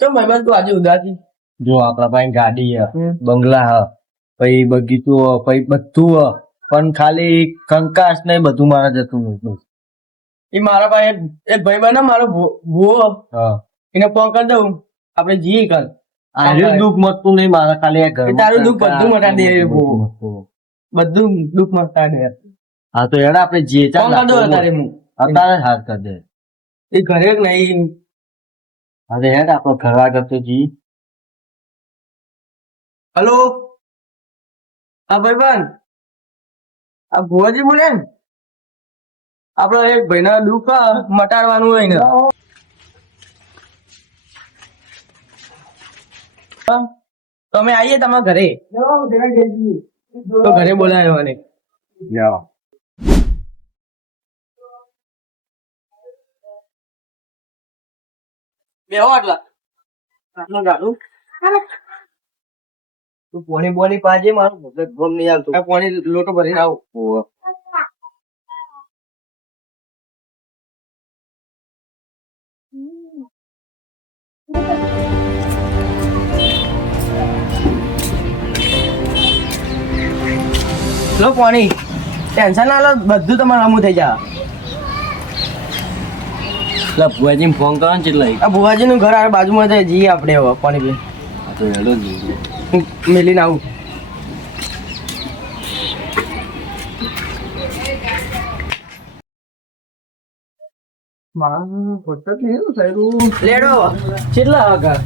કેમ ભાઈબંધ તું આજે ઉદાસી? જો આપડા પાસે ગાડી હે. બંગલા હ પછી બગીચો પછી બધું હ પણ ખાલી કંકાસ ને બધું મારા જતું હતું એ મારા પાસે એક ભાઈ બને મારો ભૂવો એને ફોન કરી દઉં આપણે જઈએ કાલ. આજે દુઃખ મતતું નહીં મારા ખાલી તારું દુઃખ બધું મટા દે. બધું દુઃખ મતા દે હા તો યાર આપણે જે ચા અત્યારે હું? અત્યારે હાથ કર દે એ ઘરે જ નહીં. અરે યાર આપણો ઘરવા કરતો જી. હલો? હા ભાઈબંધ? આ ભુવાજી બોલે ને? આપડે એક ભાઈના દુઃખ હ, મટાડવાનું હોય ને. હા, તો આવીએ તમારા ઘરે. તો ઘરે બોલાયો મને. જાઓ. પોણી બોની પાજે મારું મગજ ગમ નહીં આવતું આ લોટો ભરીને આવું. લો પાણી. ટેન્શન ના લો બધું તમારે અમું થઈ જાય એટલે ભુવાજીને ફોન કરો ને ચેટલા આ ભુવાજી નું ઘર આ બાજુમાં થાય જઈએ આપણે હવે પાણી તો હેડો જ નહીં. હું મેલીને આવું. લેડો કેટલા વાગ્યા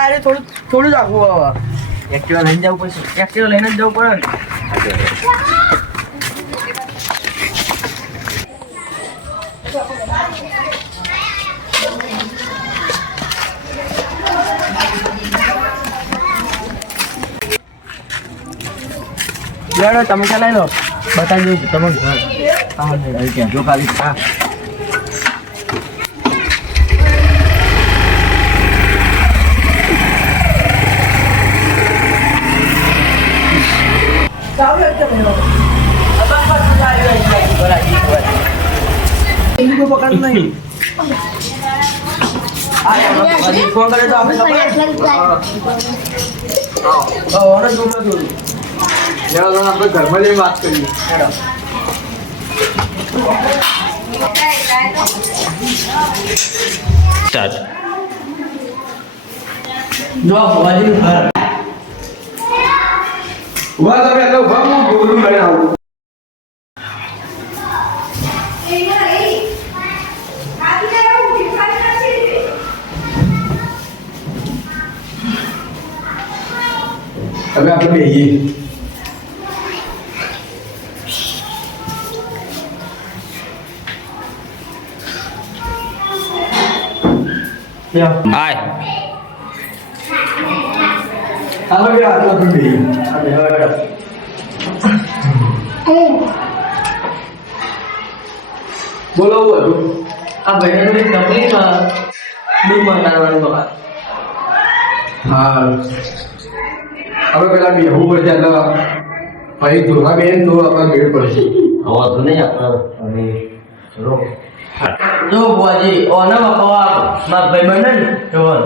અરે થોડું થોડું જ આખું હવે. એક્ટિવા લઈને જવું પડશે. એક્ટિવા લઈને જ જવું પડે ને. લેડો તમે ચલાવી લો બતાવી દઉં તમે ઘર હા અહીં કહેજો ખાલી હા ફોન કરે તો આપણે આપણે ઘરમાં જઈને વાત કરીએ સ્ટાર્ટ જો ભુવાજીનું ઘર ઊભા તમે એટલે ઊભા હું ગોળું લઈને આવું. હવે આપણે બેહીએ હાય હાલો કે આટલા આપણે બેહીએ આ બેહવા બેઠા. બોલો હું હતું આ ભાઈને તકલીફ દૂર મટાડવાનું બહાર હા હવે પેલા બેહવું પડશે એટલે પછી ધોવા બેન તો આપણે ભેળ પડશે. હવા તો નહીં આપણે જો બુઆજી ઓનો બાપા માર ભાઈ બને ને જોવન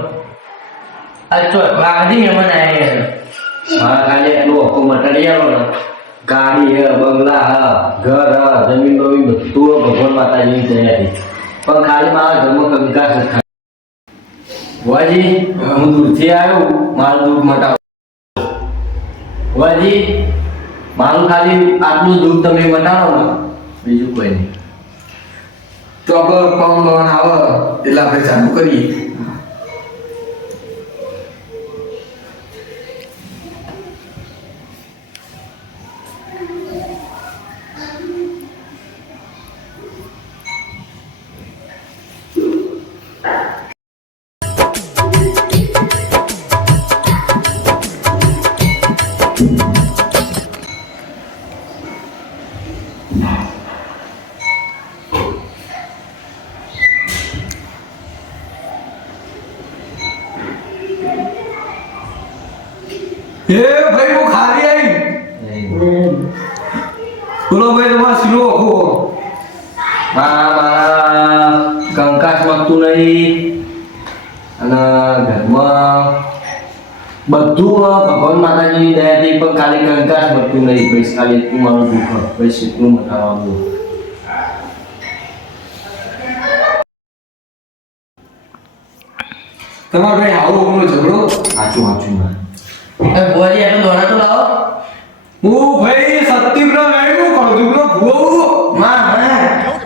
આ ચો વાગડી ને મને આયા મારા ખાલી એટલું આખું મટાડી આવો ગાડી હે બંગલા હે ઘર હા જમીન બમીન બધું ભગવાન ભગવાન માતાજીની તૈયારી. પણ ખાલી મારા ઘરમાં કંકાસ જ ખાલી. હું દૂરથી આવ્યો મારું દૂધ મટાવો ભુવાજી, મારું ખાલી આટલું દુઃખ તમે મટાડો ને, બીજું કોઈ નહીં. તો આપણે પવન આવે, એટલે આપણે ચાલુ કરીએ. ભાઈ હું ખાલી આવી બોલો ભાઈ તમારે શીરો આખો માં મારા કંકાસ વધતું નહીં અને ઘરમાં બધું અ, ભગવાન માતાજીની દયાથી પણ ખાલી કંકાસ વધતું નહીં પૈસા ખાલી એટલું મારું દુઃખ પૈસા એટલું મટાડવાનું તમારો ભાઈ આવો ઓનો ઝઘડો સાચું સાચું માં એ ભુવાજી તો લાવો. હું ભાઈ સત્યવ્રત આવ્યું કળદુગનો ભૂવો. માં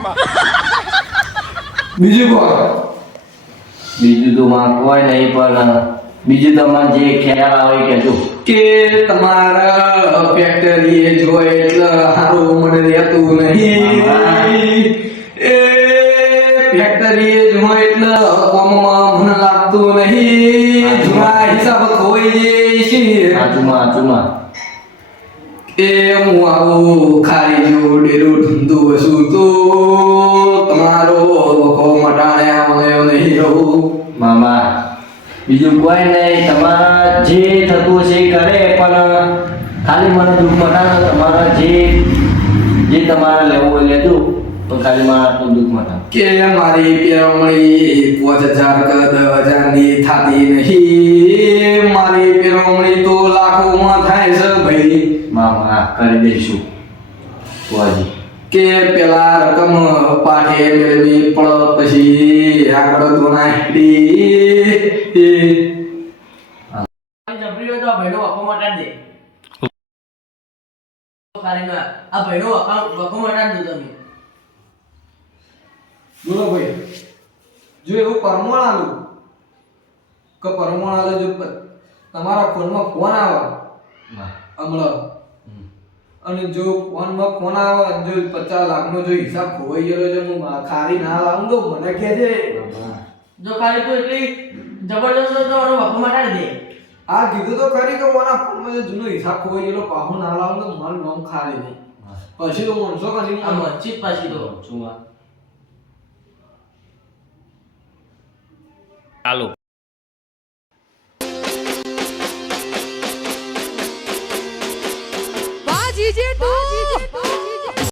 માં બીજું કોણ બીજું તો માં કોઈ નહીં પણ બીજું તમારે જે ખ્યાલ આવે કે જો કે તમારા ફેક્ટરી જોઈ એટલે સારું મને રહેતું નહીં. એ ફેક્ટરી જોઈ એટલે કોમમાં મને લાગતું નહીં. જૂના હિસાબ ખોઈ જાય છે સાચું માં સાચું એ હું આવું ખાલી જો ડેરું છું તો તમારો વખો મટાણે મને નહીં રહું મામા બીજું કોઈ નહીં તમારા જે થતું છે કરે પણ ખાલી મને દુઃખ મટાડો તમારા જે જે તમારે લેવું હોય લેજો પણ ખાલી મારા આટલું દુઃખ મટાડો કે મારી પેરમણી પોચ હજાર કદ હજારની થાતી નહીં મારી પેરમણી તો લાખોમાં થાય છે ભાઈ? મામા કરી દઈશું. વાજી કે પેલા રકમ પાઠે મેળવી પણ પછી આગળ તો નાખી જબરી હોય તો આ ભાઈનો વખો મટાડી દે તમે. બોલો ભાઈ. જો એવું પરમણ આલું કે પરમણ આલું જો તમારા ફોનમાં ફોન આવે. હમણાં. અને જો ફોનમાં ફોન આવે જો પચાસ લાખનો જો હિસાબ ખોવાઈ ગયેલો છે હું ખારી ના લાવું તો મને કહે છે. જો ખાલી તો એટલી જબરદસ્ત તો મારો વખો મટાડી દે. આ કીધું તો કરી કે મારા ફોનમાં જો જૂનો હિસાબ ખોવાઈ ગયેલો પાહો ના લાવું તો મન નોમ ખારી નહીં. પછી તો માણસો કરી આ મસ્જિદ પાછી તો. ચાલો. 直接读。